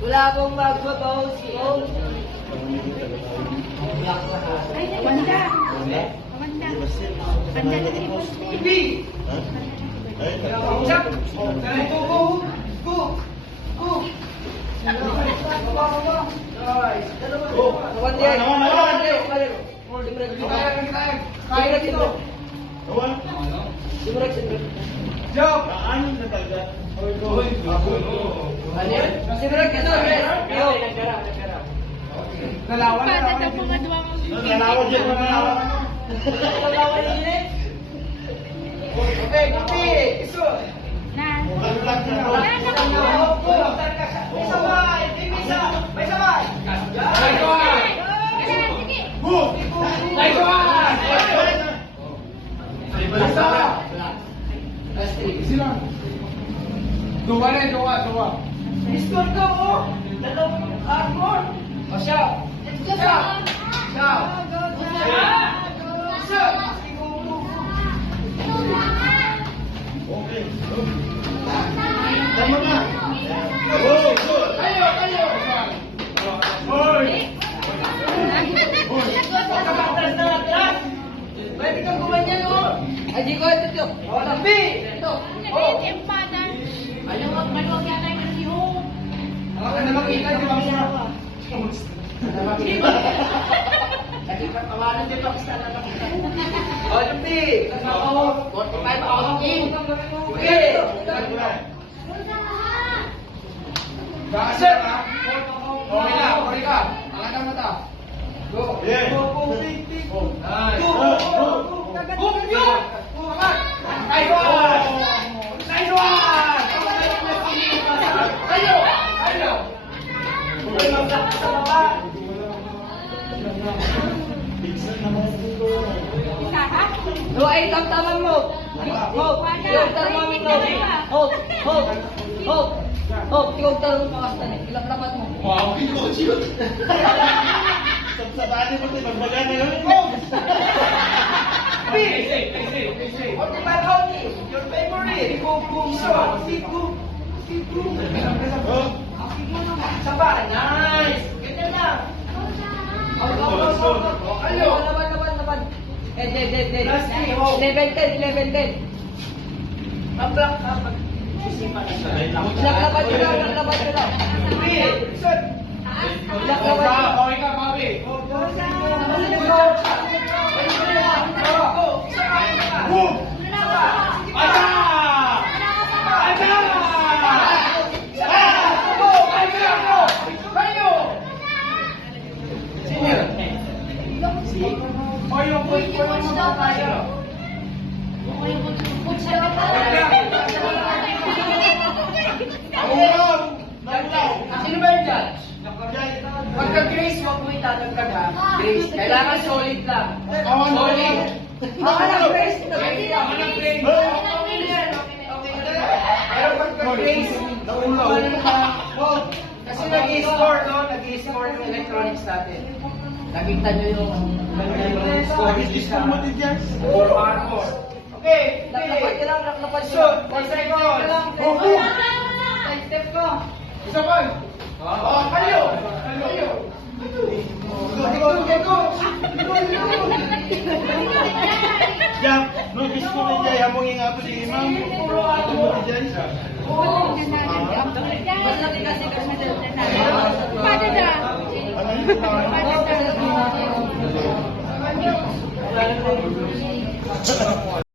Wala akong mag-propose. Ay, Amanda. Amanda. Amanda na si Hindi! Go! Go! Go! Pada daw po nga duwa mo. Okay, kopi! Iso! Na. May sabay! May sabay! Dua. Pistol ka mo! Dalawang hardcore! O siya! Siya! Siya! Siya! Okay. Tama na. Oh, good. Kayo! Pwede kang gumanyan o! Ay, di ko ito. O, lambi! Ito! Ayaw mag-manuag yan ay nasiho. Ano makita di ba siya? Ano makita? Kasi patawanan din ako sa nakakita. O, lambi! 45 ako ng game. Okay! Sir! Okay na, okay ka. Angat ang mata. Go! Yeah. Go! Nice! Go! Nice one! Kayo! Sa baba! No, ay tamtaman mo! Hope! Yung tarumamit mo! Hope! Yung tarumamit mo! Ilap-lapat mo! Wow, shoot. Sa tali mo tayo, magbaga na yun. What about your favorite? Kung Saba, nice! Ganyan na! Kayo! Laban! Level 10. Black. Laban nyo lang. Shoot! Okay ka, Bobby. Boom! Sino ba yung judge? Pagka-grace, wag mo itatagkag ha. Grace, kailangan solid lang. Solid. Grace. Pero pagka-grace, kasi nag-i-score, no? Nag-i-score yung electronics natin. Nakita nyo yung score. Puro hardcore. Okay. Naklapan ka lang. Shoot. 4 seconds. Side step ko. Isa pa. Kayo. Go. Jack, no gusto na niya among nga po si Imam. Basta kasi Pada daw. Ano yun?